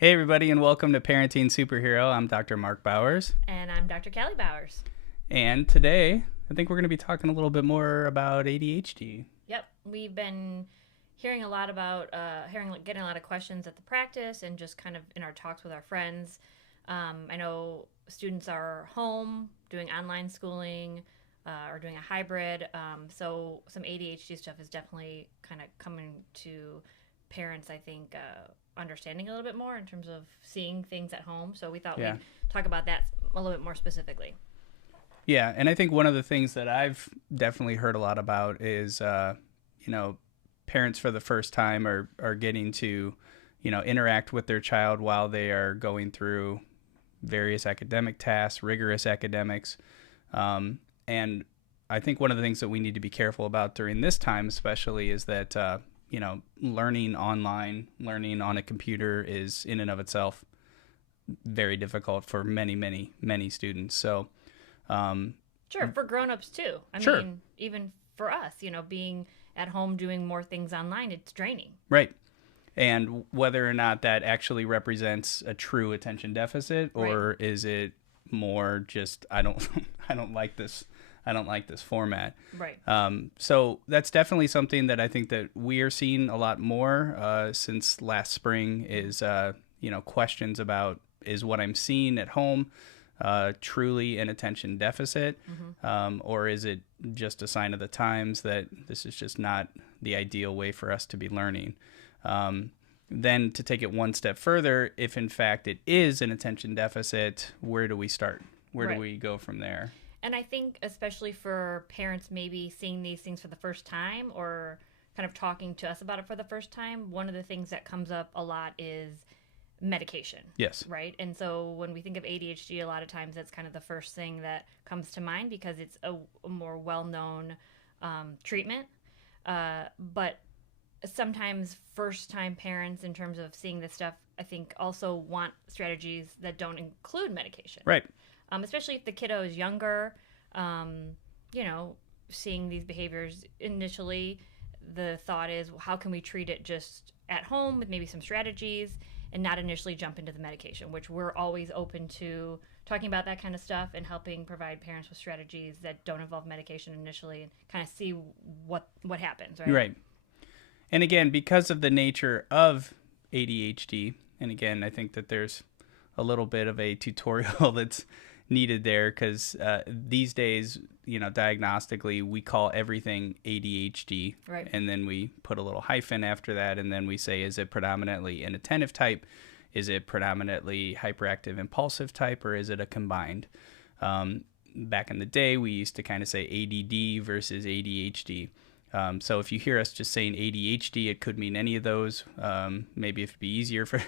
Hey, everybody, and welcome to Parenting Superhero. I'm Dr. Mark Bowers. And I'm Dr. Callie Bowers. And today, I think we're going to be talking a little bit more about ADHD. Yep, we've been hearing a lot about, getting a lot of questions at the practice and just kind of in our talks with our friends. I know students are home doing online schooling or doing a hybrid. So some ADHD stuff is definitely kind of coming to parents, I think, understanding a little bit more in terms of seeing things at home. So we thought Yeah. we'd talk about that a little bit more specifically. Yeah, and I think one of the things that I've definitely heard a lot about is, parents for the first time are getting to, interact with their child while they are going through various academic tasks, rigorous academics. And I think one of the things that we need to be careful about during this time, especially, is that, learning online, learning on a computer is in and of itself very difficult for many, many, many students. So, Sure, for grown-ups too. I Sure. mean, even for us, being at home doing more things online, it's draining. right. And whether or not that actually represents a true attention deficit, or is it more just I don't I don't like this format. Right. So that's definitely something that I think that we are seeing a lot more since last spring is questions about, is what I'm seeing at home truly an attention deficit, or is it just a sign of the times that this is just not the ideal way for us to be learning? Then to take it one step further, if in fact it is an attention deficit, where do we start? Where Right. do we go from there? And I think especially for parents maybe seeing these things for the first time or kind of talking to us about it for the first time, one of the things that comes up a lot is medication. Yes. Right. And so when we think of ADHD, a lot of times that's kind of the first thing that comes to mind because it's a more well known treatment. But sometimes first time parents, in terms of seeing this stuff, I think also want strategies that don't include medication. Right. Especially if the kiddo is younger, seeing these behaviors initially, the thought is, well, how can we treat it just at home with maybe some strategies and not initially jump into the medication, which we're always open to talking about that kind of stuff and helping provide parents with strategies that don't involve medication initially and kind of see what happens, right? Right. And again, because of the nature of ADHD, and again, I think that there's a little bit of a tutorial that's needed there because these days, diagnostically, we call everything ADHD. Right. And then we put a little hyphen after that, and then we say, is it predominantly an attentive type? Is it predominantly hyperactive impulsive type, or is it a combined? Back in the day, we used to kind of say ADD versus ADHD. So if you hear us just saying ADHD, it could mean any of those. Maybe if it'd be easier for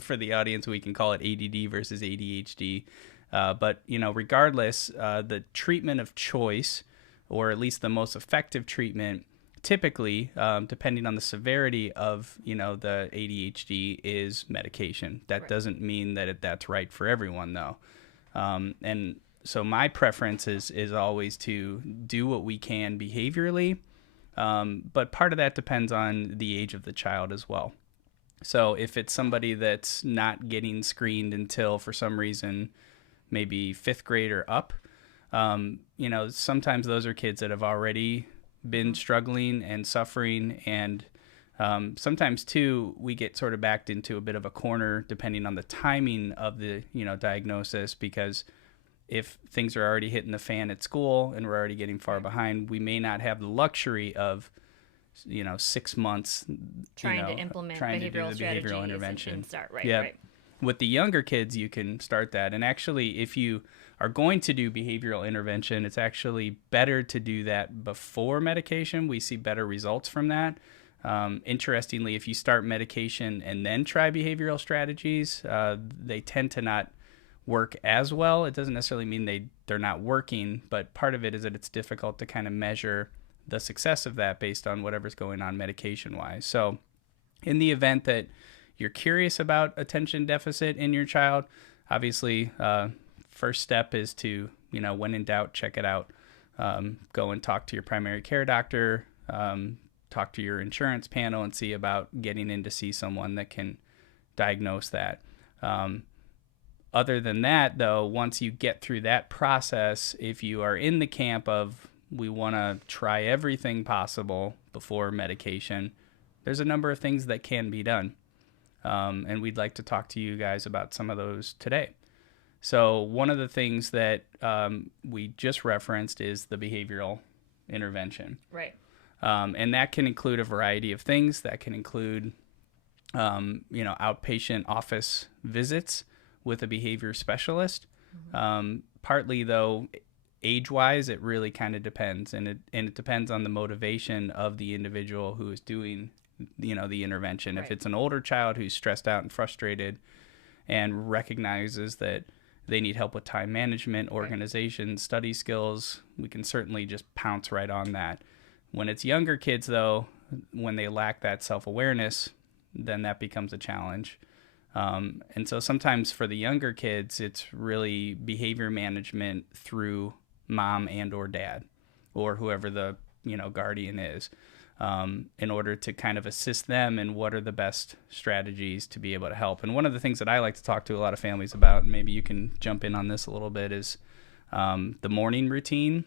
for the audience, we can call it ADD versus ADHD. But regardless, the treatment of choice, or at least the most effective treatment, typically, depending on the severity of the ADHD, is medication. That Right. doesn't mean that that's right for everyone, though. And so my preference is always to do what we can behaviorally. But part of that depends on the age of the child as well. So if it's somebody that's not getting screened until, for some reason, maybe fifth grade or up, sometimes those are kids that have already been struggling and suffering. And sometimes, too, we get sort of backed into a bit of a corner depending on the timing of the, diagnosis, because if things are already hitting the fan at school and we're already getting far behind, we may not have the luxury of 6 months Trying to implement trying to do behavioral the strategies behavioral intervention. and start, right, Yeah. right. With the younger kids, you can start that. And actually, if you are going to do behavioral intervention, it's actually better to do that before medication. We see better results from that. Interestingly, if you start medication and then try behavioral strategies, they tend to not work as well. It doesn't necessarily mean they're not working, but part of it is that it's difficult to kind of measure the success of that based on whatever's going on medication-wise. So in the event that you're curious about attention deficit in your child, obviously, first step is to, when in doubt, check it out. Go and talk to your primary care doctor, talk to your insurance panel, and see about getting in to see someone that can diagnose that. Other than that, though, once you get through that process, if you are in the camp of we want to try everything possible before medication, there's a number of things that can be done. And we'd like to talk to you guys about some of those today. So one of the things that we just referenced is the behavioral intervention. Right. And that can include a variety of things. That can include, outpatient office visits with a behavior specialist. Partly, though, age-wise, it really kind of depends, and it depends on the motivation of the individual who is doing, the intervention. Right. If it's an older child who's stressed out and frustrated and recognizes that they need help with time management, organization, study skills, we can certainly just pounce right on that. When it's younger kids, though, when they lack that self-awareness, then that becomes a challenge. And so sometimes for the younger kids, it's really behavior management through mom and or dad or whoever the, guardian is, in order to kind of assist them in what are the best strategies to be able to help. And one of the things that I like to talk to a lot of families about, and maybe you can jump in on this a little bit, is the morning routine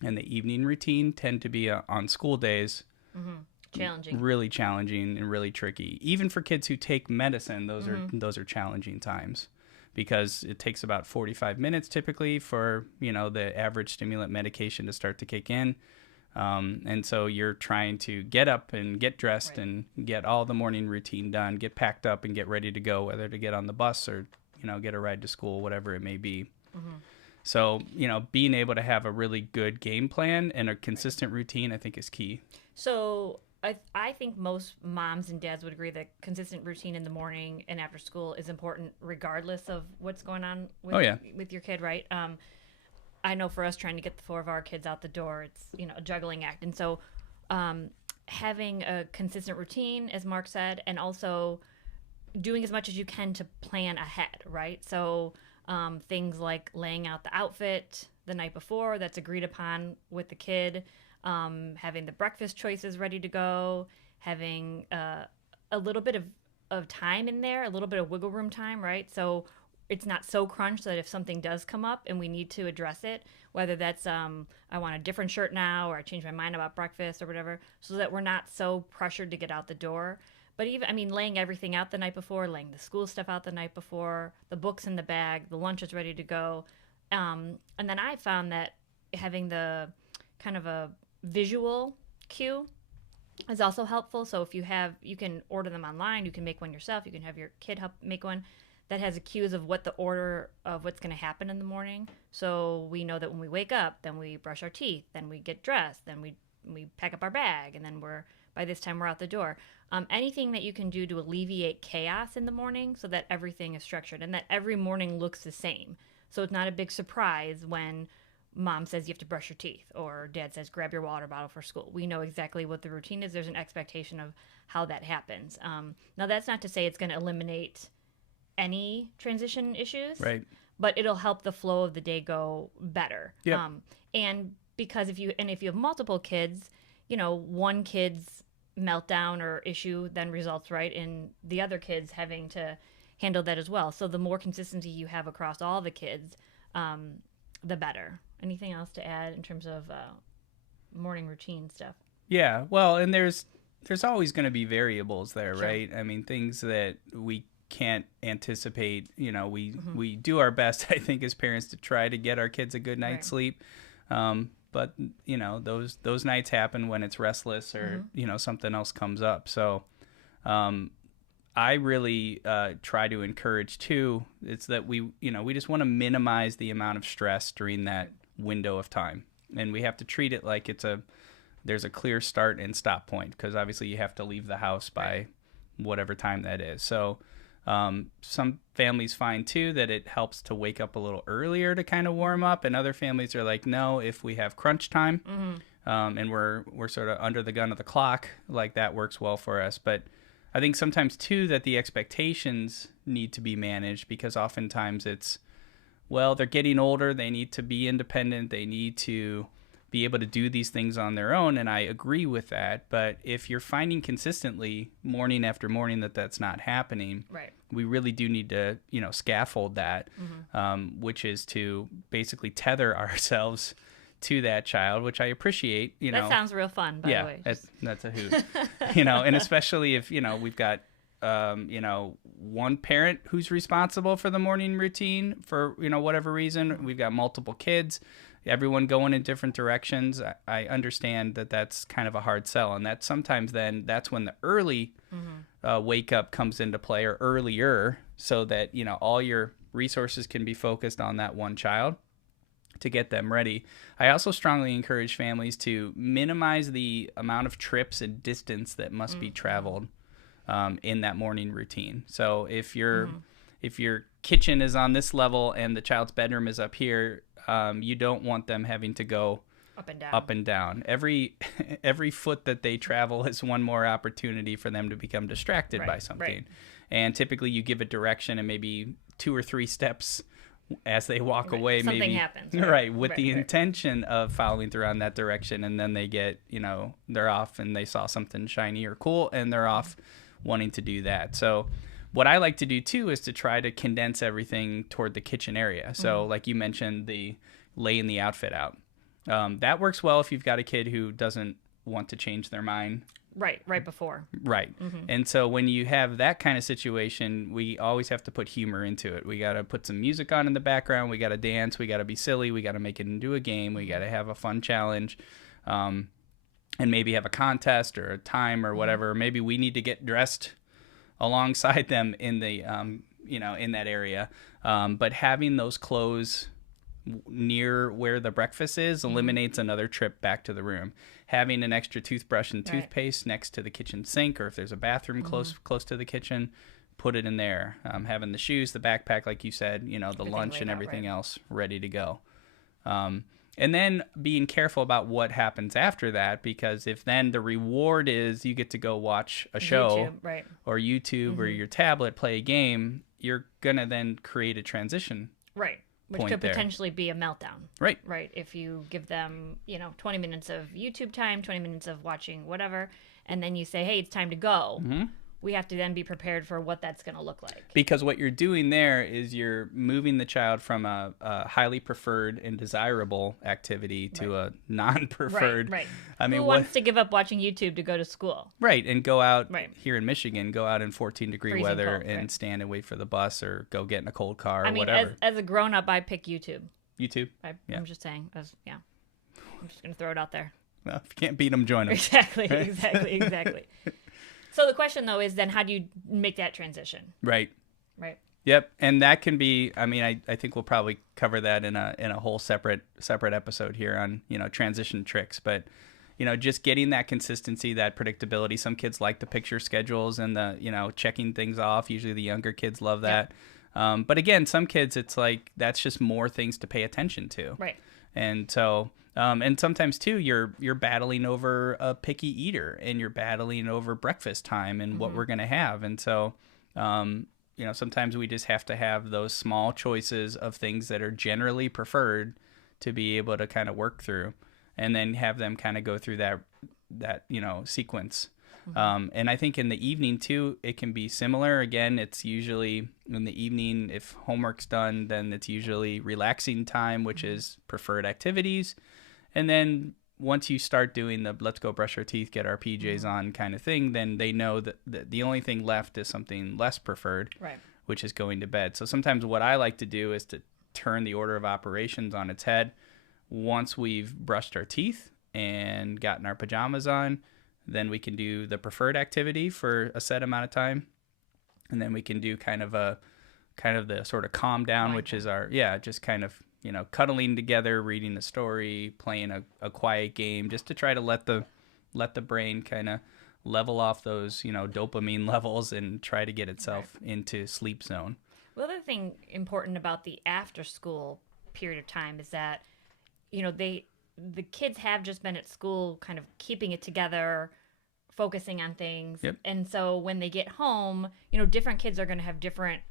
and the evening routine tend to be on school days. Challenging. Really challenging and really tricky. Even for kids who take medicine, those are challenging times because it takes about 45 minutes typically for, the average stimulant medication to start to kick in. And so you're trying to get up and get dressed and get all the morning routine done, get packed up and get ready to go, whether to get on the bus or, get a ride to school, whatever it may be. So, being able to have a really good game plan and a consistent routine, I think, is key. So I think most moms and dads would agree that consistent routine in the morning and after school is important regardless of what's going on with your kid, right? I know for us trying to get the 4 of our kids out the door, it's, a juggling act. And so having a consistent routine, as Mark said, and also doing as much as you can to plan ahead, right? So things like laying out the outfit the night before that's agreed upon with the kid, having the breakfast choices ready to go, having a little bit of time in there, a little bit of wiggle room time, right? So it's not so crunched that if something does come up and we need to address it, whether that's I want a different shirt now or I change my mind about breakfast or whatever, so that we're not so pressured to get out the door. But even, laying everything out the night before, laying the school stuff out the night before, the books in the bag, the lunch is ready to go. And then I found that having the kind of a visual cue is also helpful. So if you can order them online, you can make one yourself, you can have your kid help make one that has cues of what the order of what's going to happen in the morning. So we know that when we wake up, then we brush our teeth, then we get dressed, then we pack up our bag, and then by this time we're out the door. Anything that you can do to alleviate chaos in the morning so that everything is structured and that every morning looks the same. So it's not a big surprise when mom says you have to brush your teeth or dad says grab your water bottle for school. We know exactly what the routine is. There's an expectation of how that happens. Now, that's not to say it's going to eliminate any transition issues, right? But it'll help the flow of the day go better. Yep. And because if you have multiple kids, one kid's meltdown or issue then results right in the other kids having to handle that as well. So the more consistency you have across all the kids, the better. Anything else to add in terms of morning routine stuff? Yeah, well, and there's always going to be variables there, Sure. right? Things that we can't anticipate. We do our best, I think, as parents to try to get our kids a good night's sleep. But those nights happen when it's restless or something else comes up. So I really try to encourage too. It's that we just want to minimize the amount of stress during that window of time, and we have to treat it like there's a clear start and stop point, because obviously you have to leave the house by whatever time that is. So some families find too that it helps to wake up a little earlier to kind of warm up, and other families are like, no, if we have crunch time and we're sort of under the gun of the clock, like that works well for us. But I think sometimes too that the expectations need to be managed, because oftentimes it's, well, they're getting older, they need to be independent, they need to be able to do these things on their own, and I agree with that. But if you're finding consistently morning after morning that that's not happening, Right. we really do need to, scaffold that, which is to basically tether ourselves to that child, which I appreciate. That sounds real fun, by the way. That's a hoot. And especially if we've got one parent who's responsible for the morning routine for whatever reason. We've got multiple kids, everyone going in different directions. I understand that that's kind of a hard sell, and that sometimes then that's when the early wake up comes into play, or earlier, so that all your resources can be focused on that one child to get them ready. I also strongly encourage families to minimize the amount of trips and distance that must be traveled in that morning routine. So if your kitchen is on this level and the child's bedroom is up here, you don't want them having to go up and down. Every foot that they travel is one more opportunity for them to become distracted by something. Right. And typically you give a direction, and maybe 2 or 3 steps as they walk away, Something maybe happens, with the intention of following through on that direction, and then they get they're off and they saw something shiny or cool, and they're off wanting to do that. So what I like to do too is to try to condense everything toward the kitchen area. So like you mentioned, the laying the outfit out, that works well if you've got a kid who doesn't want to change their mind right before. Right. And so when you have that kind of situation, we always have to put humor into it. We got to put some music on in the background. We got to dance. We got to be silly. We got to make it into a game. We got to have a fun challenge, and maybe have a contest or a time or whatever. Maybe we need to get dressed alongside them in the in that area. But having those clothes near where the breakfast is eliminates another trip back to the room. Having an extra toothbrush and toothpaste next to the kitchen sink, or if there's a bathroom close to the kitchen, put it in there. Having the shoes, the backpack, like you said, the lunch and everything else ready to go. And then being careful about what happens after that, because if then the reward is you get to go watch a show or YouTube or your tablet play a game, you're going to then create a transition. Right. Which could potentially be a meltdown. Right. Right. If you give them, 20 minutes of YouTube time, 20 minutes of watching whatever, and then you say, hey, it's time to go. We have to then be prepared for what that's going to look like. Because what you're doing there is you're moving the child from a highly preferred and desirable activity to a non-preferred. Right. I mean, who wants to give up watching YouTube to go to school? Right, and go out here in Michigan, go out in 14-degree weather cold, and stand and wait for the bus, or go get in a cold car, or I mean, whatever. As a grown-up, I pick YouTube. YouTube? I'm just saying. I'm just going to throw it out there. Well, if you can't beat them, join them. Exactly. So the question, though, is then how do you make that transition? Right. Yep, and that can be. I mean, I think we'll probably cover that in a whole separate episode here on transition tricks. But just getting that consistency, that predictability. Some kids like the picture schedules and the checking things off. Usually the younger kids love that. But again, some kids, it's like that's just more things to pay attention to. Right. And so. And sometimes too, you're battling over a picky eater, and you're battling over breakfast time and what we're gonna have. And so, sometimes we just have to have those small choices of things that are generally preferred to be able to kind of work through, and then have them kind of go through that sequence. And I think in the evening too, it can be similar. Again, it's usually in the evening, if homework's done, then it's usually relaxing time, which is preferred activities. And then once you start doing the let's go brush our teeth, get our PJs on kind of thing, then they know that the only thing left is something less preferred, which is going to bed. So sometimes what I like to do is to turn the order of operations on its head. Once we've brushed our teeth and gotten our pajamas on, then we can do the preferred activity for a set amount of time. And then we can do kind of the sort of calm down, which is our, just kind of, cuddling together, reading a story, playing a quiet game, just to try to let the brain kind of level off those, dopamine levels and try to get itself into sleep zone. The other thing important about the after school period of time is that, the kids have just been at school kind of keeping it together, focusing on things. Yep. And so when they get home, different kids are going to have different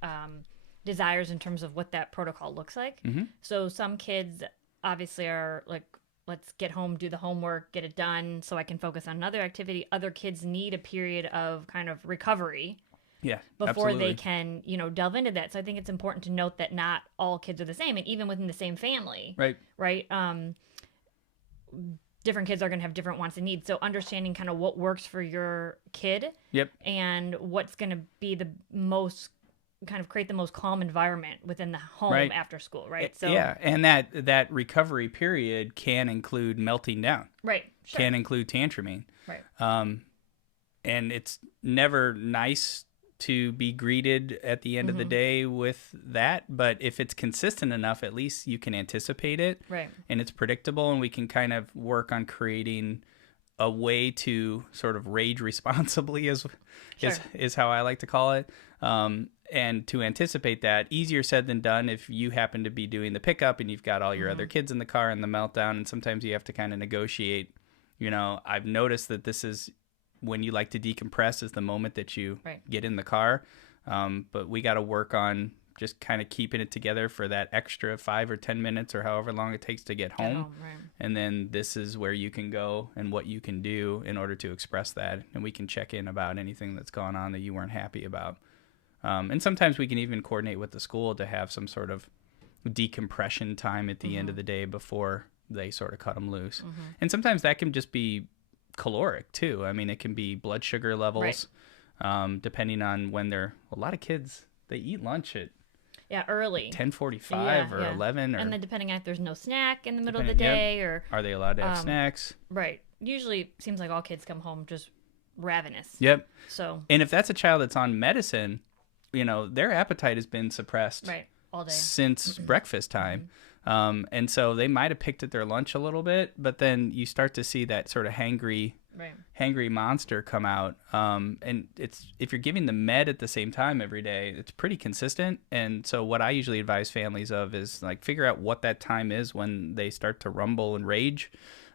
desires in terms of what that protocol looks like. So some kids obviously are like let's get home, do the homework, get it done so I can focus on another activity. Other kids need a period of kind of recovery Yeah, before absolutely. they can, delve into that. So I think it's important to note that not all kids are the same, and even within the same family, Right. right? Different kids are going to have different wants and needs. So understanding kind of what works for your kid Yep. and what's going to be the most kind of create the most calm environment within the home Right. after school, right? So Yeah, and that recovery period can include melting down, right, sure, can include tantruming, right, and it's never nice to be greeted at the end of the day with that. But if it's consistent enough, at least you can anticipate it, right, and it's predictable, and we can kind of work on creating a way to sort of rage responsibly is how I like to call it. And to anticipate that, easier said than done if you happen to be doing the pickup and you've got all your other kids in the car and the meltdown, and sometimes you have to kind of negotiate. I've noticed that this is when you like to decompress is the moment that you get in the car. But we got to work on just kind of keeping it together for that extra 5 or 10 minutes or however long it takes to get home. right. And then this is where you can go and what you can do in order to express that. And we can check in about anything that's gone on that you weren't happy about. And sometimes we can even coordinate with the school to have some sort of decompression time at the end of the day before they sort of cut them loose. And sometimes that can just be caloric too. I mean, it can be blood sugar levels, depending on when a lot of kids, they eat lunch at early 10:45 or 11, or and then depending on if there's no snack in the middle of the day, or are they allowed to have snacks? Right. Usually seems like all kids come home just ravenous. Yep. So And if that's a child that's on medicine, their appetite has been suppressed all day since breakfast time. And so they might have picked at their lunch a little bit, but then you start to see that sort of hangry monster come out. And if you're giving the med at the same time every day, it's pretty consistent. And so what I usually advise families of is like figure out what that time is when they start to rumble and rage,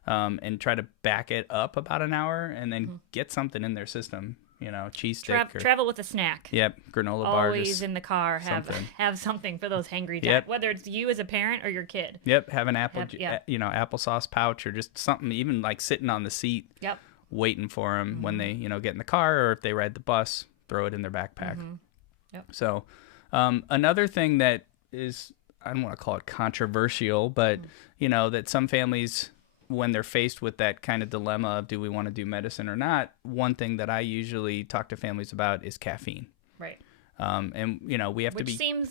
and try to back it up about an hour and then get something in their system. Cheese stick. Travel with a snack. Yep, granola bar. Always in the car, have something for those hangry times, whether it's you as a parent or your kid. Yep, have an applesauce pouch or just something, even like sitting on the seat. Yep. Waiting for them when they get in the car, or if they ride the bus, throw it in their backpack. Yep. So another thing that is, I don't want to call it controversial, but that some families, when they're faced with that kind of dilemma of do we want to do medicine or not, one thing that I usually talk to families about is caffeine. Right. And we have to be, which seems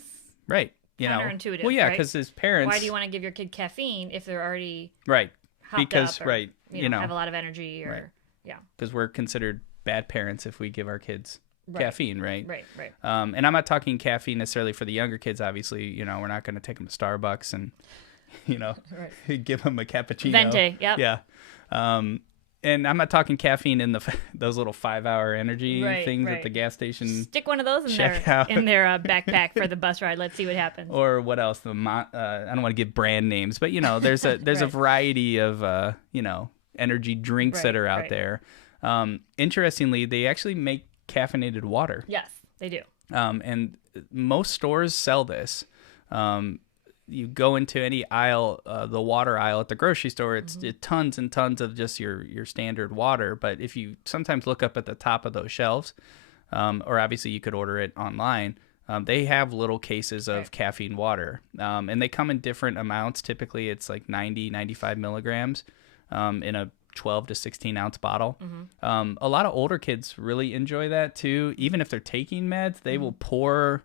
counterintuitive. Well, yeah, because as parents, why do you want to give your kid caffeine if they're already hopped because up or, have a lot of energy, or because we're considered bad parents if we give our kids caffeine, right? Right. And I'm not talking caffeine necessarily for the younger kids. Obviously, we're not going to take them to Starbucks and give them a cappuccino. Venti, yep. Yeah. And I'm not talking caffeine in those little 5-hour energy things at the gas station. Stick one of those in their backpack for the bus ride. Let's see what happens. Or what else? I don't want to give brand names, but there's a variety of energy drinks that are out there. Interestingly, they actually make caffeinated water. Yes, they do. And most stores sell this. You go into any aisle, the water aisle at the grocery store, it's tons and tons of just your standard water. But if you sometimes look up at the top of those shelves, or obviously you could order it online, they have little cases of caffeine water. And they come in different amounts. Typically it's like 95 milligrams in a 12 to 16 ounce bottle. A lot of older kids really enjoy that too. Even if they're taking meds, they will pour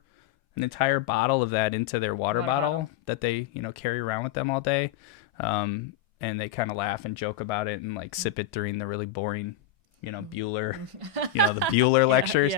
an entire bottle of that into their water bottle that they carry around with them all day, and they kind of laugh and joke about it and like sip it during the really boring Bueller the Bueller lectures.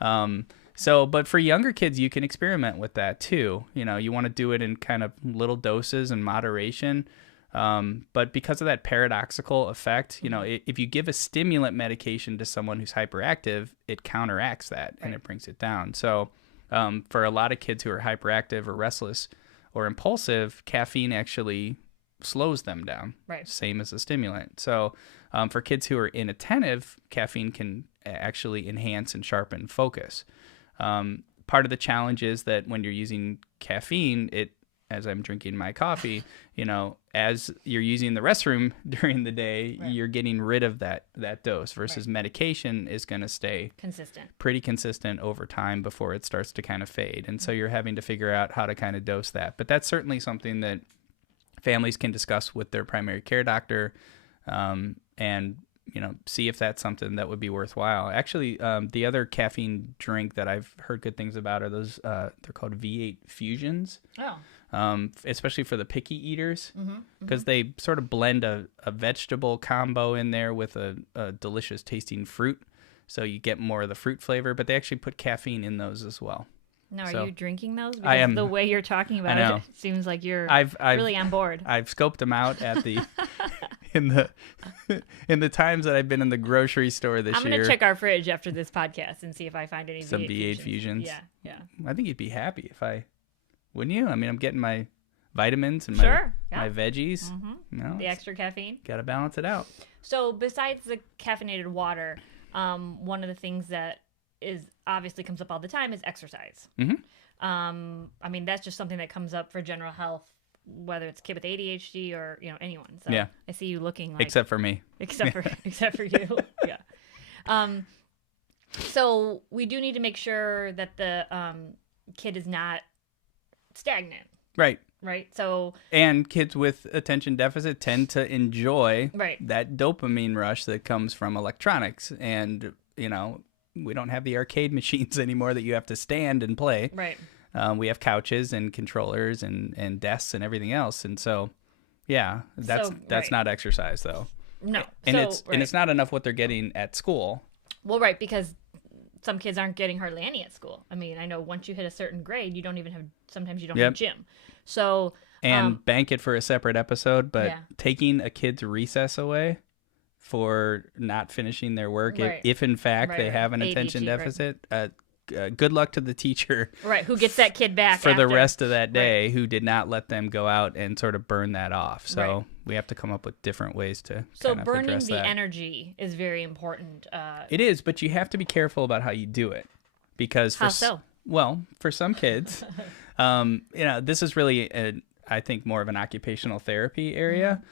But for younger kids, you can experiment with that too. You want to do it in kind of little doses and moderation, but because of that paradoxical effect, if you give a stimulant medication to someone who's hyperactive, it counteracts that and it brings it down. So for a lot of kids who are hyperactive or restless or impulsive, caffeine actually slows them down. Right. Same as a stimulant. So for kids who are inattentive, caffeine can actually enhance and sharpen focus. Part of the challenge is that when you're using caffeine, it as I'm drinking my coffee, as you're using the restroom during the day, you're getting rid of that dose versus medication is going to stay pretty consistent over time before it starts to kind of fade. And so you're having to figure out how to kind of dose that. But that's certainly something that families can discuss with their primary care doctor, and see if that's something that would be worthwhile. Actually, the other caffeine drink that I've heard good things about are those, they're called V8 Fusions. Especially for the picky eaters, because they sort of blend a vegetable combo in there with a delicious tasting fruit. So you get more of the fruit flavor, but they actually put caffeine in those as well. Now, are you drinking those? Because I am. The way you're talking about it seems like you're really on board. I've scoped them out at the in the times that I've been in the grocery store this year. I'm going to check our fridge after this podcast and see if I find any some V8 Fusions. Yeah. I think you'd be happy if wouldn't you? I mean, I'm getting my vitamins and my veggies. The extra caffeine. Got to balance it out. So besides the caffeinated water, one of the things that is obviously comes up all the time is exercise. I mean, that's just something that comes up for general health, whether it's a kid with ADHD or anyone. So I see you looking like except for me. Except for you. Yeah. So we do need to make sure that the kid is not stagnant. Right. So and kids with attention deficit tend to enjoy that dopamine rush that comes from electronics, and we don't have the arcade machines anymore that you have to stand and play. Right. We have couches and controllers and desks and everything else, and so that's not exercise though. No. And it's not enough what they're getting at school. Well, because some kids aren't getting hardly any at school. I mean, I know once you hit a certain grade, you don't even have. Sometimes you don't have gym. So bank it for a separate episode, but taking a kid's recess away for not finishing their work, if in fact they have an attention deficit, good luck to the teacher. Who gets that kid back for the rest of that day, who did not let them go out and sort of burn that off. So we have to come up with different ways to kind of burning the that. energy is very important. It is, but you have to be careful about how you do it, because how so? Well, for some kids, this is really I think more of an occupational therapy area,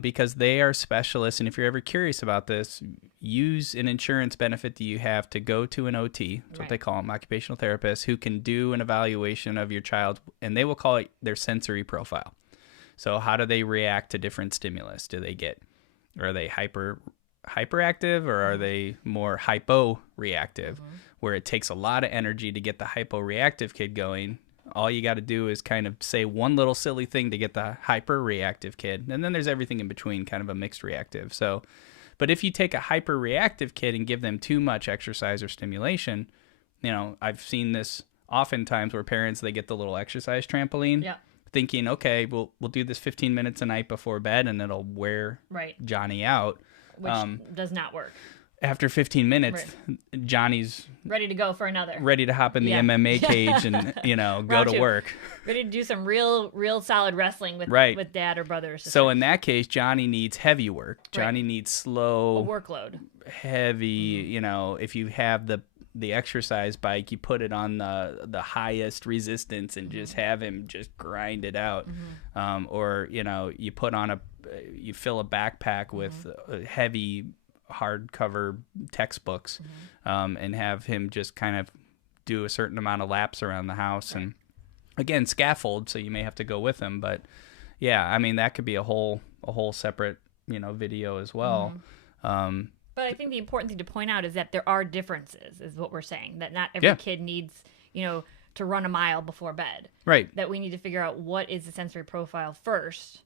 because they are specialists. And if you're ever curious about this, use an insurance benefit that you have to go to an OT. That's what they call them, occupational therapists, who can do an evaluation of your child, and they will call it their sensory profile. So how do they react to different stimulus? Are they hyperactive, or are they more hypo-reactive, where it takes a lot of energy to get the hypo-reactive kid going? All you got to do is kind of say one little silly thing to get the hyper-reactive kid. And then there's everything in between, kind of a mixed reactive. So, but if you take a hyper-reactive kid and give them too much exercise or stimulation, I've seen this oftentimes where parents, they get the little exercise trampoline, thinking, okay, we'll do this 15 minutes a night before bed and it'll wear Johnny out. Which does not work. After 15 minutes, Johnny's ready to go for another. Ready to hop in the MMA cage and, go to work. Ready to do some real solid wrestling with dad or brother or sister. So in that case, Johnny needs heavy work. Johnny needs slow. A workload. Heavy, if you have the exercise bike, you put it on the highest resistance and just have him just grind it out. Or, you put on you fill a backpack with heavy hardcover textbooks, and have him just kind of do a certain amount of laps around the house. And again, scaffold, so you may have to go with him, but that could be a whole separate video as well. But I think the important thing to point out is that there are differences, is what we're saying, that not every kid needs to run a mile before bed, that we need to figure out what is the sensory profile first,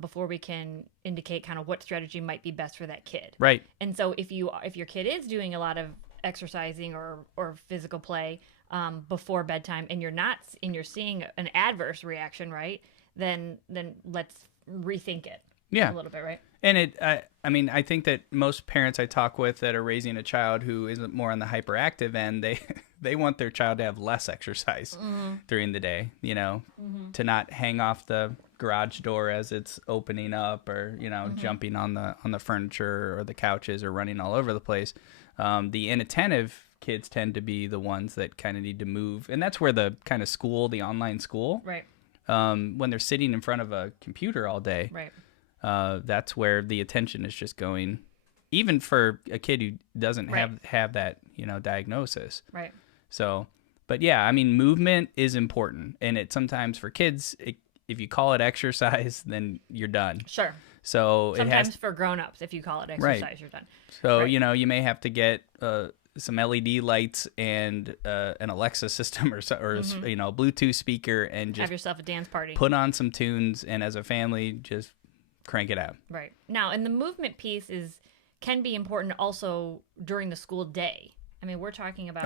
before we can indicate kind of what strategy might be best for that kid. Right. And so if your kid is doing a lot of exercising or physical play before bedtime, and you're seeing an adverse reaction, right? Then let's rethink it. A little bit, right? And I think that most parents I talk with that are raising a child who isn't more on the hyperactive end, they want their child to have less exercise during the day, to not hang off the garage door as it's opening up, or jumping on the furniture or the couches, or running all over the place. The inattentive kids tend to be the ones that kind of need to move, and that's where the kind of the online school, when they're sitting in front of a computer all day. Right. That's where the attention is just going, even for a kid who doesn't have that, diagnosis. Right. So, but yeah, I mean, movement is important. And it sometimes for kids, if you call it exercise, then you're done. Sure. So sometimes for grown-ups, if you call it exercise, you're done. So, you may have to get some LED lights and an Alexa system or Bluetooth speaker and just have yourself a dance party. Put on some tunes and as a family, just crank it out. Right. Now, and the movement piece can be important also during the school day. I mean, we're talking about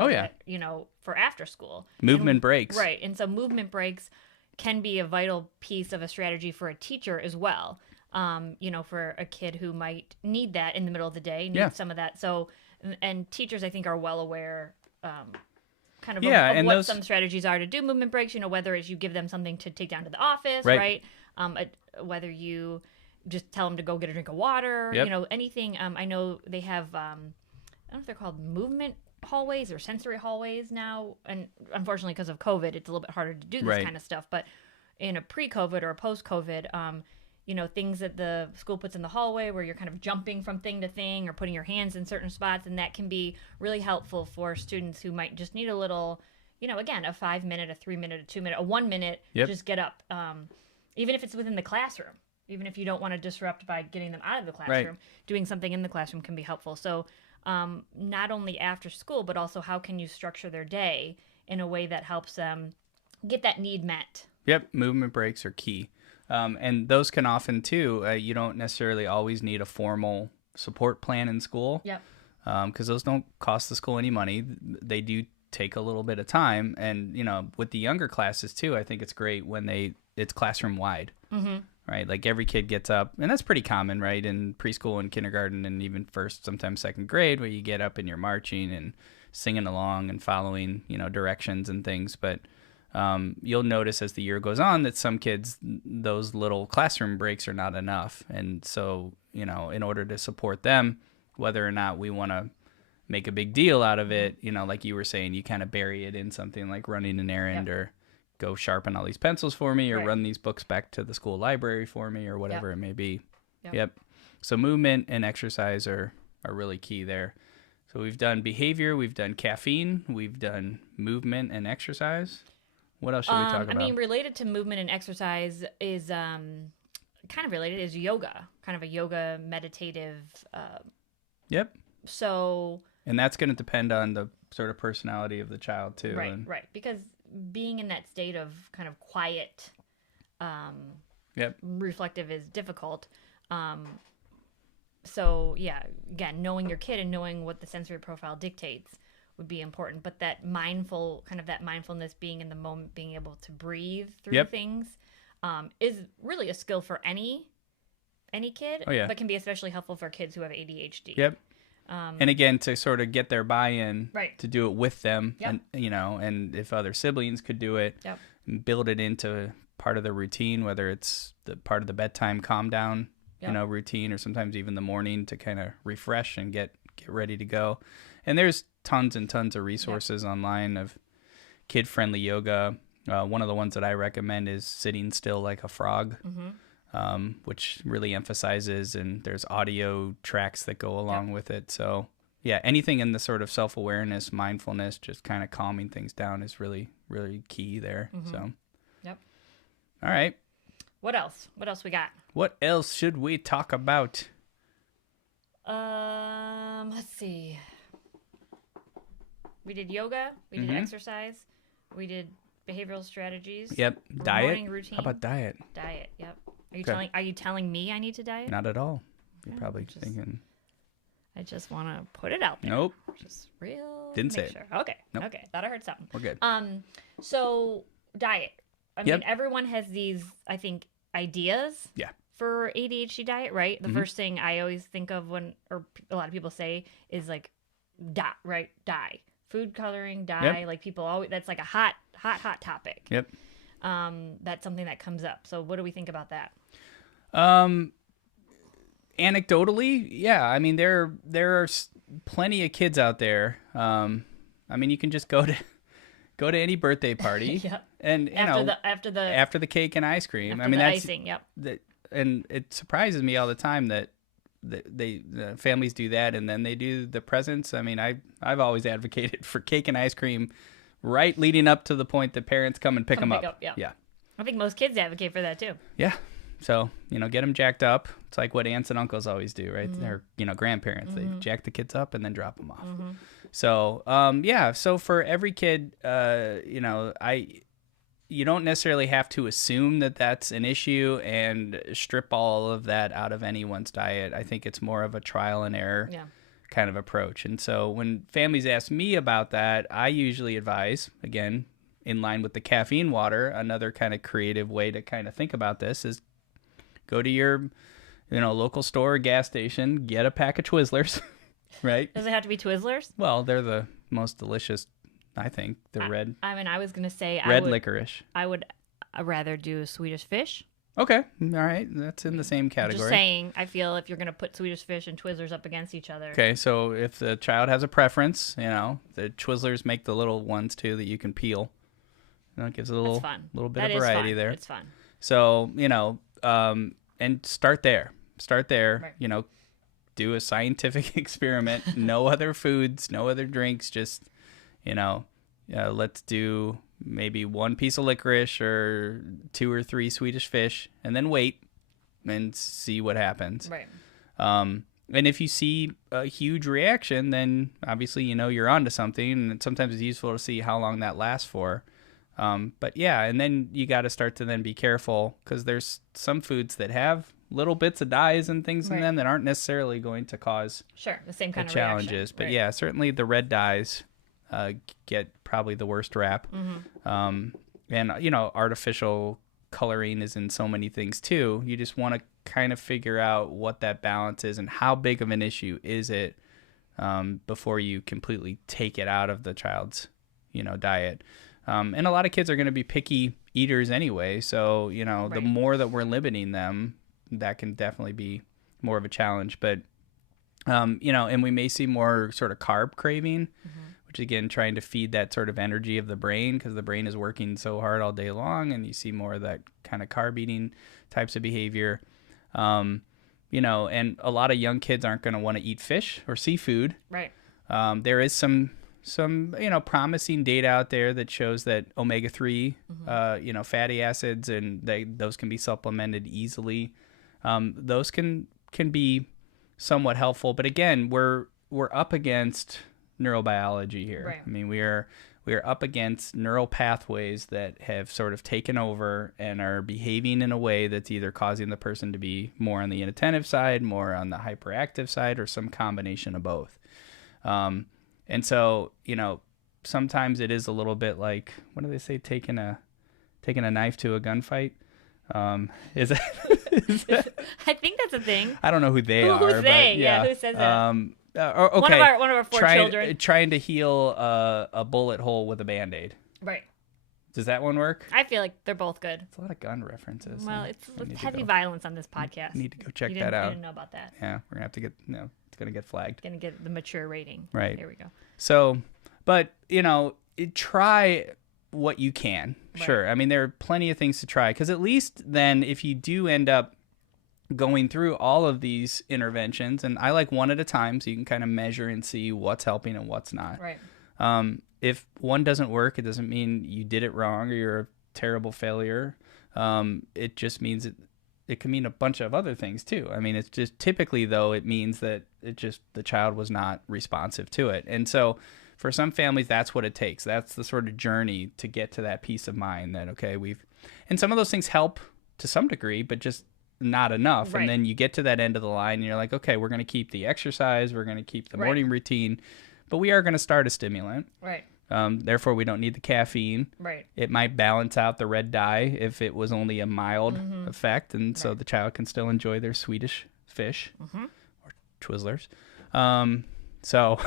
for after school. Movement breaks. Right. And so movement breaks can be a vital piece of a strategy for a teacher as well. For a kid who might need that in the middle of the day, some of that. So, and teachers, I think, are well aware of what some strategies are to do movement breaks, whether it's you give them something to take down to the office, right? Whether you just tell them to go get a drink of water, anything. I know they have, I don't know if they're called movement hallways or sensory hallways now. And unfortunately, because of COVID, it's a little bit harder to do this kind of stuff. But in a pre-COVID or a post-COVID, things that the school puts in the hallway where you're kind of jumping from thing to thing or putting your hands in certain spots. And that can be really helpful for students who might just need a little, again, a 5 minute, a 3 minute, a 2 minute, a 1 minute, just get up. Even if it's within the classroom, even if you don't want to disrupt by getting them out of the classroom, doing something in the classroom can be helpful. So not only after school, but also how can you structure their day in a way that helps them get that need met? Yep. Movement breaks are key. And those can often, too, you don't necessarily always need a formal support plan in school. Yep. Because those don't cost the school any money. They do take a little bit of time. And, with the younger classes, too, I think it's great when it's classroom wide. Mm-hmm. Right? Like every kid gets up, and that's pretty common, right? In preschool and kindergarten and even first, sometimes second grade, where you get up and you're marching and singing along and following, directions and things. But you'll notice as the year goes on that some kids, those little classroom breaks are not enough. And so, in order to support them, whether or not we want to make a big deal out of it, like you were saying, you kind of bury it in something like running an errand or go sharpen all these pencils for me or run these books back to the school library for me or whatever it may be. Yep. So movement and exercise are really key there. So we've done behavior, we've done caffeine, we've done movement and exercise. What else should we talk about? I mean, related to movement and exercise is kind of related is yoga, kind of a yoga meditative. Yep. So. And that's going to depend on the sort of personality of the child too. Right. Because being in that state of kind of quiet, reflective is difficult. So yeah, again, knowing your kid and knowing what the sensory profile dictates would be important, but that mindfulness, being in the moment, being able to breathe through things, is really a skill for any kid, but can be especially helpful for kids who have ADHD. Yep. And again, to sort of get their buy-in, to do it with them, and and if other siblings could do it, and build it into part of the routine, whether it's the part of the bedtime calm down, routine, or sometimes even the morning to kind of refresh and get ready to go. And there's tons and tons of resources online of kid-friendly yoga. One of the ones that I recommend is Sitting Still Like a Frog. Which really emphasizes, and there's audio tracks that go along with it. So yeah, anything in the sort of self-awareness, mindfulness, just kind of calming things down is really, really key there. So, all right. What else we got? What else should we talk about? Let's see. We did yoga. We did exercise. We did behavioral strategies. Yep. Diet. Morning routine. How about diet? Diet. Yep. Are you telling me I need to diet? Not at all. You're probably thinking. I just want to put it out there. Nope. Just real. Didn't say sure. it. Okay. Nope. Okay. Thought I heard something. We're good. So diet. I mean, everyone has these, I think, ideas. Yeah. For ADHD diet, right? The first thing I always think of a lot of people say is like, die. Food coloring, dye. Like people always, that's like a hot topic. Yep. That's something that comes up. So what do we think about that? Anecdotally, yeah. I mean, there are plenty of kids out there. I mean, you can just go Go to any birthday party, Yep. and after the cake and ice cream. After I mean, the that's icing. Yep. and it surprises me all the time that the families do that, and then they do the presents. I mean, I've always advocated for cake and ice cream right leading up to the point that parents come and pick them up. Yeah. I think most kids advocate for that too. Yeah. So, get them jacked up. It's like what aunts and uncles always do, right? Or, grandparents. They jack the kids up and then drop them off. So, So for every kid, you don't necessarily have to assume that that's an issue and strip all of that out of anyone's diet. I think it's more of a trial and error kind of approach. And so when families ask me about that, I usually advise, again, in line with the caffeine water, another kind of creative way to kind of think about this is go to your, local store or gas station, get a pack of Twizzlers, right? Does it have to be Twizzlers? Well, they're the most delicious, I think. The red. I mean, I was going to say licorice. I would rather do Swedish Fish. Okay. All right. That's in the same category. Just saying, I feel if you're going to put Swedish Fish and Twizzlers up against each other. Okay. So if the child has a preference, the Twizzlers make the little ones too that you can peel. It gives it a little bit of variety there. It's fun. So, and start there. Right. Do a scientific experiment. No other foods, no other drinks. Just, let's do maybe one piece of licorice or 2 or 3 Swedish Fish, and then wait and see what happens. Right. And if you see a huge reaction, then obviously you're onto something, and sometimes it's useful to see how long that lasts for. But yeah, and then you got to start to then be careful because there's some foods that have little bits of dyes and things in them that aren't necessarily going to cause the same kind of challenges. reaction. But yeah, certainly the red dyes get probably the worst rap. And artificial coloring is in so many things too. You just want to kind of figure out what that balance is and how big of an issue is it before you completely take it out of the child's diet. And a lot of kids are going to be picky eaters anyway. So, the more that we're limiting them, that can definitely be more of a challenge. But, and we may see more sort of carb craving, which again, trying to feed that sort of energy of the brain because the brain is working so hard all day long. And you see more of that kind of carb eating types of behavior. And a lot of young kids aren't going to want to eat fish or seafood. Right. There is some promising data out there that shows that omega-3 fatty acids and those can be supplemented easily. Those can be somewhat helpful, but again, we're up against neurobiology here. Right. I mean, we are up against neural pathways that have sort of taken over and are behaving in a way that's either causing the person to be more on the inattentive side, more on the hyperactive side, or some combination of both. And so, sometimes it is a little bit like, what do they say, taking a knife to a gunfight? Is that I think that's a thing. I don't know who they are. Who's they? But yeah, who says that? Okay. One of our 4 children. Trying to heal a bullet hole with a Band-Aid. Right. Does that one work? I feel like they're both good. It's a lot of gun references. Well, it's heavy violence on this podcast. Need to go check that out. I didn't know about that. Yeah, we're gonna have to get it's gonna get flagged. Gonna get the mature rating. Right. Here we go. So, but try what you can. Right. Sure. I mean, there are plenty of things to try because at least then if you do end up going through all of these interventions, and I like one at a time so you can kind of measure and see what's helping and what's not. Right. If one doesn't work, it doesn't mean you did it wrong or you're a terrible failure. It just means it can mean a bunch of other things too. I mean, it's just typically though, it means that the child was not responsive to it. And so for some families, that's what it takes. That's the sort of journey to get to that peace of mind that, okay, and some of those things help to some degree, but just not enough. Right. And then you get to that end of the line and you're like, okay, we're going to keep the exercise. We're going to keep the morning routine, but we are going to start a stimulant. Right. Therefore, we don't need the caffeine. Right. It might balance out the red dye if it was only a mild effect, and so the child can still enjoy their Swedish Fish or Twizzlers. So,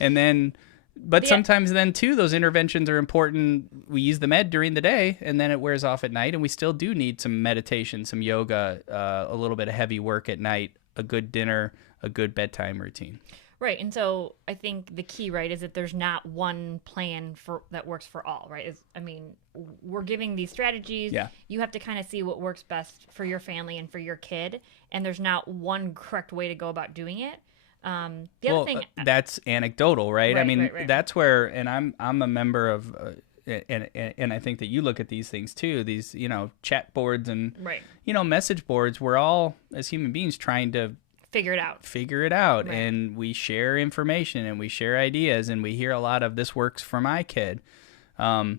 and then, but sometimes then too, those interventions are important. We use the med during the day and then it wears off at night, and we still do need some meditation, some yoga, a little bit of heavy work at night, a good dinner, a good bedtime routine. Right. And so I think the key, right, is that there's not one plan that works for all, right? We're giving these strategies. Yeah. You have to kind of see what works best for your family and for your kid. And there's not one correct way to go about doing it. Other thing, that's anecdotal, right? Right. That's where, and I'm a member of, and I think that you look at these things too, these, chat boards and, right. Message boards. We're all, as human beings, trying to figure it out. Right. And we share information and we share ideas, and we hear a lot of this works for my kid. And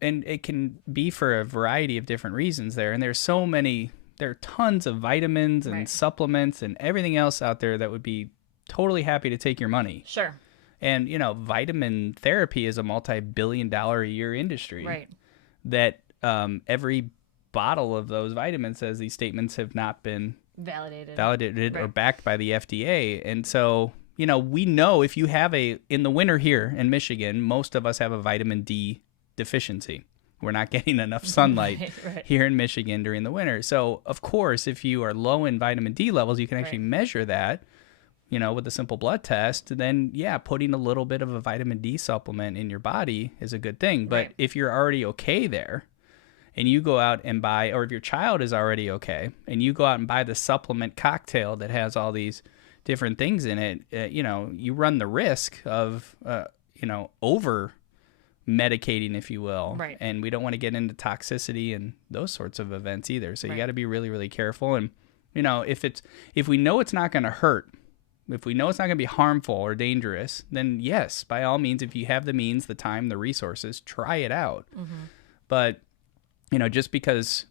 it can be for a variety of different reasons there. And there are tons of vitamins and supplements and everything else out there that would be totally happy to take your money. Sure. And, vitamin therapy is a multi-billion-dollar a year industry. Right. That every bottle of those vitamins says these statements have not been validated or backed by the FDA. And so, we know if you have in the winter here in Michigan, most of us have a vitamin D deficiency. We're not getting enough sunlight here in Michigan during the winter. So, of course, if you are low in vitamin D levels, you can actually measure that, with a simple blood test. Then, putting a little bit of a vitamin D supplement in your body is a good thing. But if you're already okay there, and you go out and buy, or if your child is already okay, and you go out and buy the supplement cocktail that has all these different things in it, you run the risk of, over medicating, if you will. Right. And we don't want to get into toxicity and those sorts of events either. So you got to be really, really careful. And, if we know it's not going to hurt, if we know it's not going to be harmful or dangerous, then yes, by all means, if you have the means, the time, the resources, try it out. Mm-hmm. But, just because,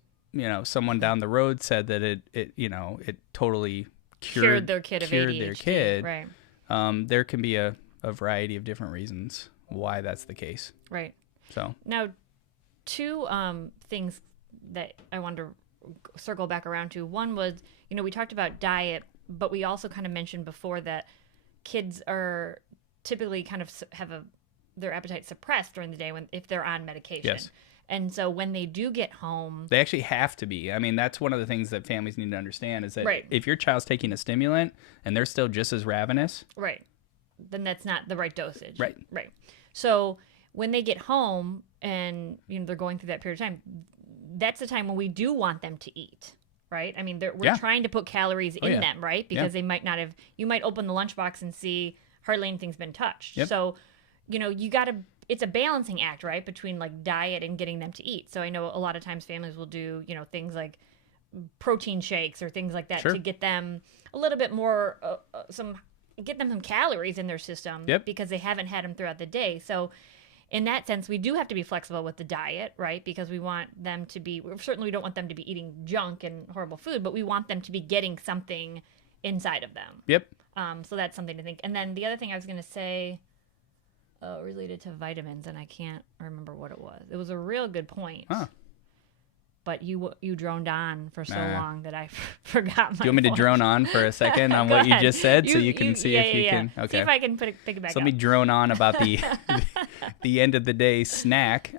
someone down the road said that it totally cured their kid of ADHD. Right. There can be a variety of different reasons why that's the case. Right. So now, two things that I wanted to circle back around to. One was, we talked about diet, but we also kind of mentioned before that kids are typically kind of have their appetite suppressed during the day if they're on medication. Yes. And so when they do get home, they actually have to be. That's one of the things that families need to understand is that if your child's taking a stimulant and they're still just as ravenous, then that's not the right dosage. Right. So when they get home and they're going through that period of time, that's the time when we do want them to eat. Right. We're trying to put calories in them, right? Because they might not have. You might open the lunchbox and see hardly anything's been touched. Yep. So, you got to. It's a balancing act, right, between like diet and getting them to eat. So I know a lot of times families will do, things like protein shakes or things like that to get them a little bit more, get them some calories in their system because they haven't had them throughout the day. So in that sense, we do have to be flexible with the diet, right? Because we want them to be, certainly we don't want them to be eating junk and horrible food, but we want them to be getting something inside of them. Yep. So that's something to think. And then the other thing I was going to say, related to vitamins, and I can't remember what it was. It was a real good point. Huh. But you droned on for so long that I forgot my point. Do you want me to drone on for a second on what you just said so you can see if you can? Okay. See if I can pick it back up. So let me drone on about the the end of the day snack.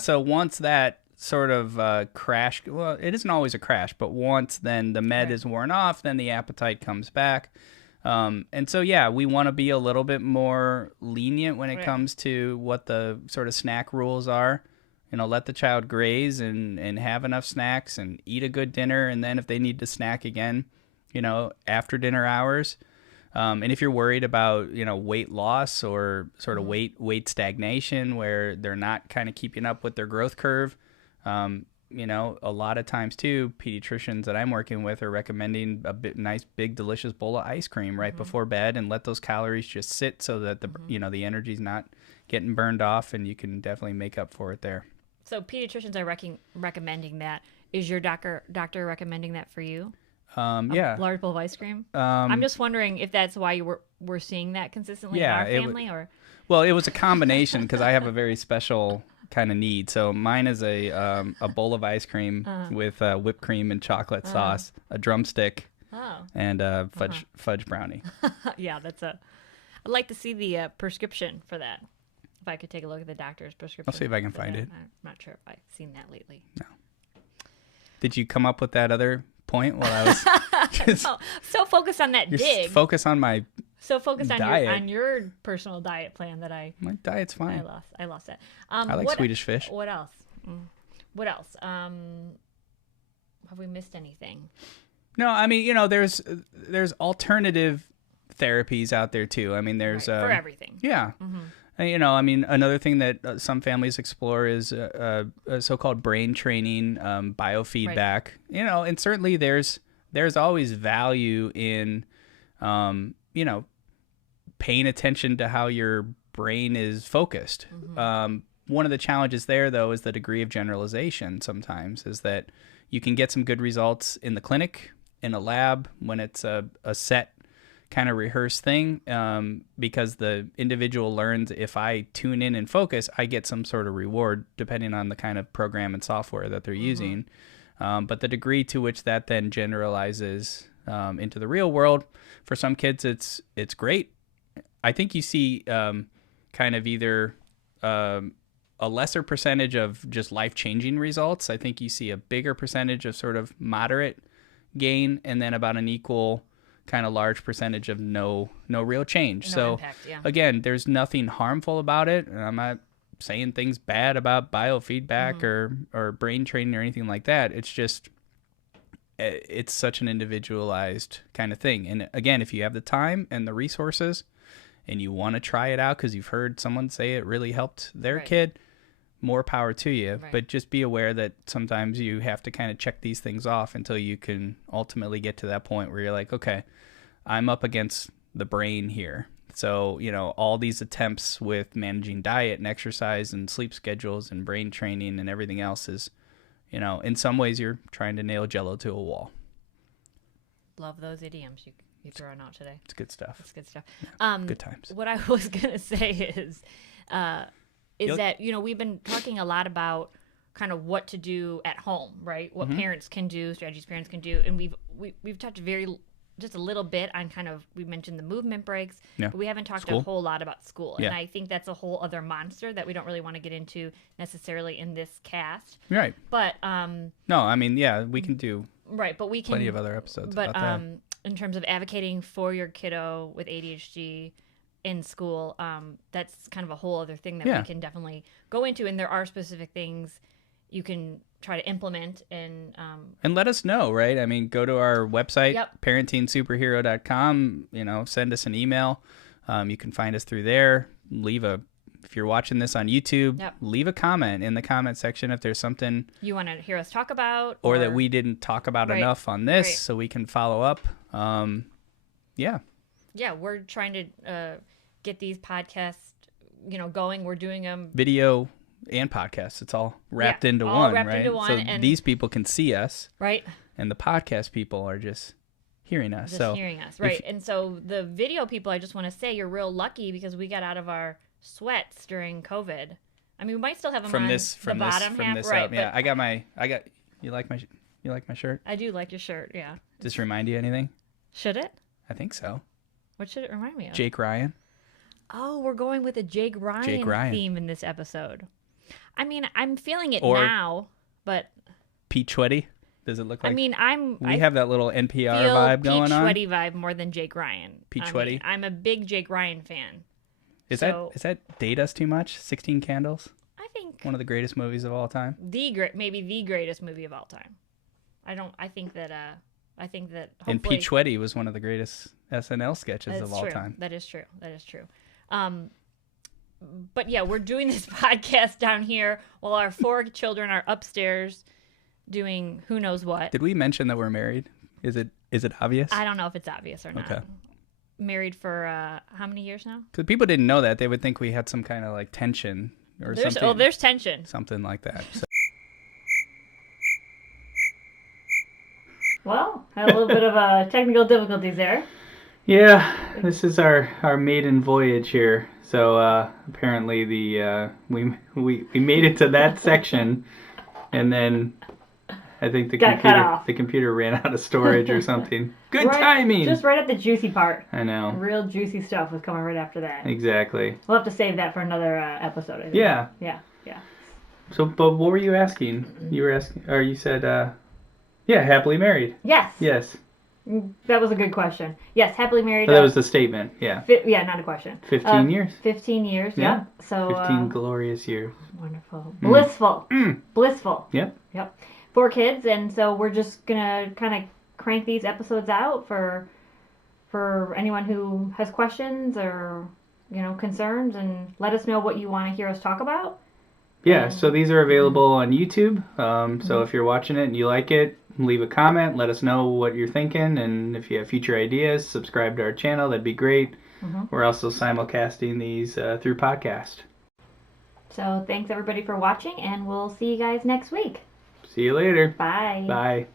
So once that sort of crash, well, it isn't always a crash, but once then the med is worn off, then the appetite comes back. And so, we want to be a little bit more lenient when it comes to what the sort of snack rules are. Let the child graze and have enough snacks and eat a good dinner. And then if they need to snack again, after dinner hours. And if you're worried about, weight loss or sort of weight stagnation where they're not kind of keeping up with their growth curve, a lot of times too, pediatricians that I'm working with are recommending a nice, big, delicious bowl of ice cream right before bed and let those calories just sit so that the energy's not getting burned off, and you can definitely make up for it there. So pediatricians are recommending that. Is your doctor recommending that for you? A large bowl of ice cream. I'm just wondering if that's why we're seeing that consistently in our family, or. Well, it was a combination because I have a very special kind of need. So mine is a bowl of ice cream with whipped cream and chocolate sauce, a drumstick, and a fudge brownie. I'd like to see the prescription for that. If I could take a look at the doctor's prescription. I'll see if I can find it. I'm not sure if I've seen that lately. No. Did you come up with that other point while I was so focused on that dig? Focus on my so focused on diet. your personal diet plan that My diet's fine. I lost that. I like Swedish fish. What else? What else? Have we missed anything? No, I mean, there's alternative therapies out there too. I mean, there's for everything. Yeah. I mean, another thing that some families explore is so-called brain training, biofeedback. Right. And certainly there's always value in, paying attention to how your brain is focused. One of the challenges there, though, is the degree of generalization sometimes, is that you can get some good results in the clinic, in a lab, when it's a set kind of rehearsed thing, because the individual learns, if I tune in and focus, I get some sort of reward depending on the kind of program and software that they're using. But the degree to which that then generalizes into the real world, for some kids, it's great. I think you see kind of either a lesser percentage of just life-changing results. I think you see a bigger percentage of sort of moderate gain, and then about an equal kind of large percentage of no real change. So impact, yeah. Again, there's nothing harmful about it. And I'm not saying things bad about biofeedback or brain training or anything like that. It's just, it's such an individualized kind of thing. And again, if you have the time and the resources and you want to try it out because you've heard someone say it really helped their kid, more power to you. Right. But just be aware that sometimes you have to kind of check these things off until you can ultimately get to that point where you're like, okay, I'm up against the brain here. So, all these attempts with managing diet and exercise and sleep schedules and brain training and everything else is, in some ways you're trying to nail Jello to a wall. Love those idioms you throwing out today. It's good stuff. It's good stuff. Yeah, good times. What I was going to say is that, we've been talking a lot about kind of what to do at home, right? What parents can do, strategies parents can do. And we've touched just a little bit on kind of, we mentioned the movement breaks, but we haven't talked a whole lot about school. And I think that's a whole other monster that we don't really want to get into necessarily in this cast. Right. But, no, I mean, yeah, we can do but we can, plenty of other episodes about that. In terms of advocating for your kiddo with ADHD in school, that's kind of a whole other thing that we can definitely go into. And there are specific things you can try to implement and let us know, right? I mean, go to our website, parentingsuperhero.com, send us an email. You can find us through there. If you're watching this on YouTube, leave a comment in the comment section if there's something you want to hear us talk about, or that we didn't talk about enough on this, so we can follow up. We're trying to get these podcasts, going. We're doing them video and podcasts. It's all wrapped into one, right? So and these people can see us, right? And the podcast people are just hearing us. Hearing us, right? And so the video people, I just want to say, you're real lucky because we got out of our sweats during COVID. I mean, we might still have them on the bottom half, right? Yeah, I got. You like my shirt? I do like your shirt. Yeah. Does this remind you of anything? Should it? I think so. What should it remind me of? Jake Ryan. Oh, we're going with a Jake Ryan theme in this episode. I mean, I'm feeling it now, but Pete Schweddy. Does it look like? I mean, we have that little NPR vibe going on. Pete Schweddy vibe more than Jake Ryan. Pete Schweddy. I'm a big Jake Ryan fan. Is that date us too much? 16 Candles. I think one of the greatest movies of all time. Maybe the greatest movie of all time. I think that. And Pete Schweddy was one of the greatest SNL sketches of all time. That is true. But yeah, we're doing this podcast down here while our 4 children are upstairs doing who knows what. Did we mention that we're married? Is it obvious? I don't know if it's obvious or not. Okay. Married for how many years now? Because people didn't know that. They would think we had some kind of like tension or something. Oh, there's tension. Something like that. So. Well, had a little bit of technical difficulties there. Yeah, this is our maiden voyage here. So apparently we made it to that section, and then I think the computer ran out of storage or something. Good timing. Just right at the juicy part. I know. Real juicy stuff was coming right after that. Exactly. We'll have to save that for another episode, I think. Yeah. Yeah. So, but what were you asking? You were asking, or you said, happily married. Yes. Yes. That was a good question. Yes, happily married. Oh, that was the statement. Yeah. Yeah, not a question. 15 years. 15 years. Yeah. Yep. So 15 glorious years. wonderful, blissful, blissful. Yep. 4 kids, and so we're just gonna kind of crank these episodes out for anyone who has questions or concerns, and let us know what you want to hear us talk about. Yeah, so these are available on YouTube. So if you're watching it and you like it, leave a comment. Let us know what you're thinking. And if you have future ideas, subscribe to our channel. That'd be great. We're also simulcasting these through podcast. So thanks everybody for watching, and we'll see you guys next week. See you later. Bye. Bye.